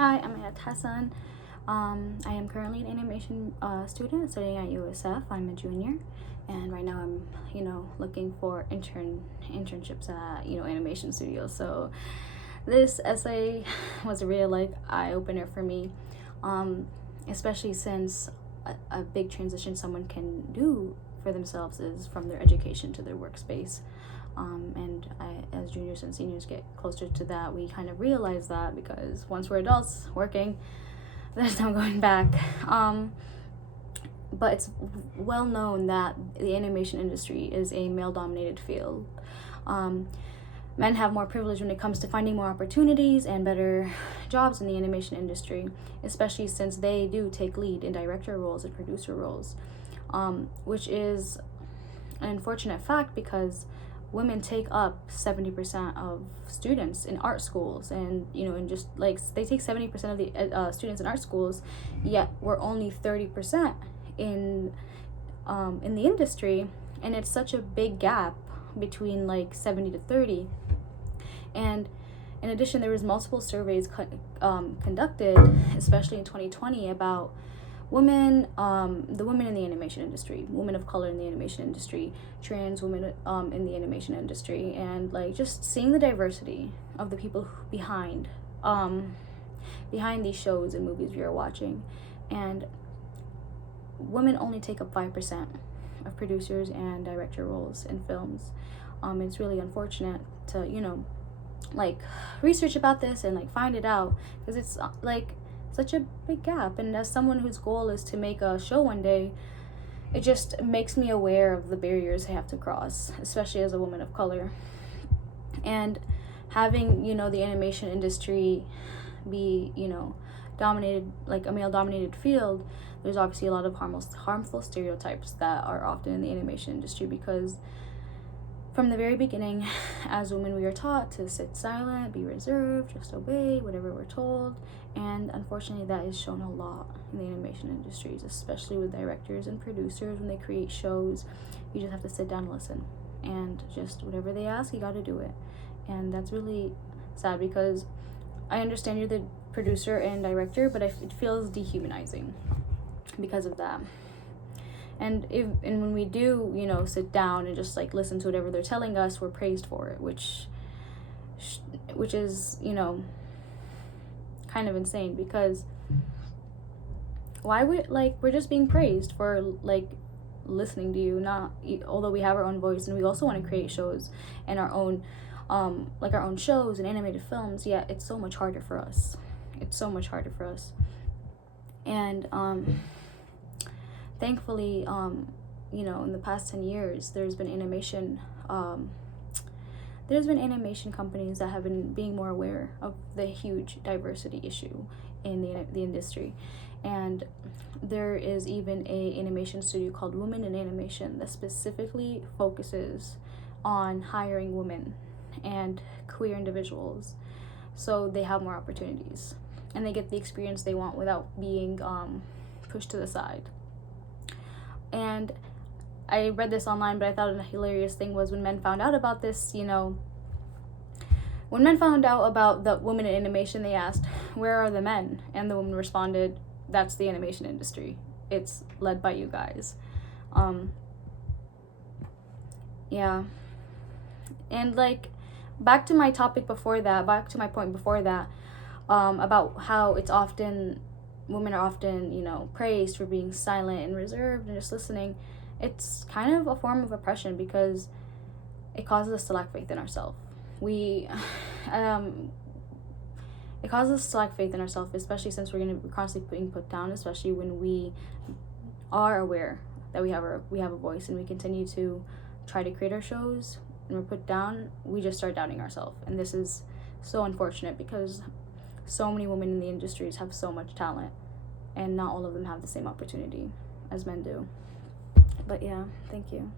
Hi, I'm Ayat Hassan. I am currently an animation student studying at USF. I'm a junior, and right now I'm, looking for internships at, animation studios. So this essay was a real eye opener for me, um, especially since a big transition someone can do for themselves is from their education to their workspace. As juniors and seniors get closer to that, we kind of realize that because once we're adults working, there's no going back. But it's well known that the animation industry is a male-dominated field. Men have more privilege when it comes to finding more opportunities and better jobs in the animation industry, especially since they do take lead in director roles and producer roles, which is an unfortunate fact because women take up 70% of students in art schools, and just like they take 70% of the students in art schools, yet we're only 30% in the industry, and it's such a big gap between like 70 to 30. And in addition, there was multiple surveys conducted, especially in 2020, about women, the women in the animation industry, women of color in the animation industry, trans women in the animation industry, and like just seeing the diversity of the people behind these shows and movies we are watching. And women only take up 5% of producers and director roles in films. It's really unfortunate to research about this and find it out, because it's such a big gap. And as someone whose goal is to make a show one day, it just makes me aware of the barriers I have to cross, especially as a woman of color. And having the animation industry be dominated, like a male dominated field, there's obviously a lot of harmful stereotypes that are often in the animation industry, because from the very beginning, as women, we are taught to sit silent, be reserved, just obey whatever we're told. And unfortunately, that is shown a lot in the animation industries, especially with directors and producers. When they create shows, you just have to sit down and listen, and just whatever they ask, you got to do it. And that's really sad, because I understand you're the producer and director, but it feels dehumanizing because of that. And when we do sit down and just listen to whatever they're telling us, we're praised for it, which is kind of insane, because why would we're just being praised for listening to you, not although we have our own voice and we also want to create shows and our own our own shows and animated films, yet it's so much harder for us. And thankfully, in the past 10 years, there's been animation companies that have been being more aware of the huge diversity issue in the industry. And there is even a animation studio called Women in Animation that specifically focuses on hiring women and queer individuals, so they have more opportunities and they get the experience they want without being pushed to the side. And I read this online, but I thought a hilarious thing was when men found out about this, when men found out about the women in animation, they asked, "Where are the men?" And the woman responded, "That's the animation industry. It's led by you guys." Yeah. And back to my point before that, about how women are often, praised for being silent and reserved and just listening. It's kind of a form of oppression, because it causes us to lack faith in ourselves. It causes us to lack faith in ourselves, especially since we're going to be constantly being put down, especially when we are aware that we have a voice and we continue to try to create our shows and we're put down. We just start doubting ourselves. And this is so unfortunate, because so many women in the industries have so much talent, and not all of them have the same opportunity as men do. But yeah, thank you.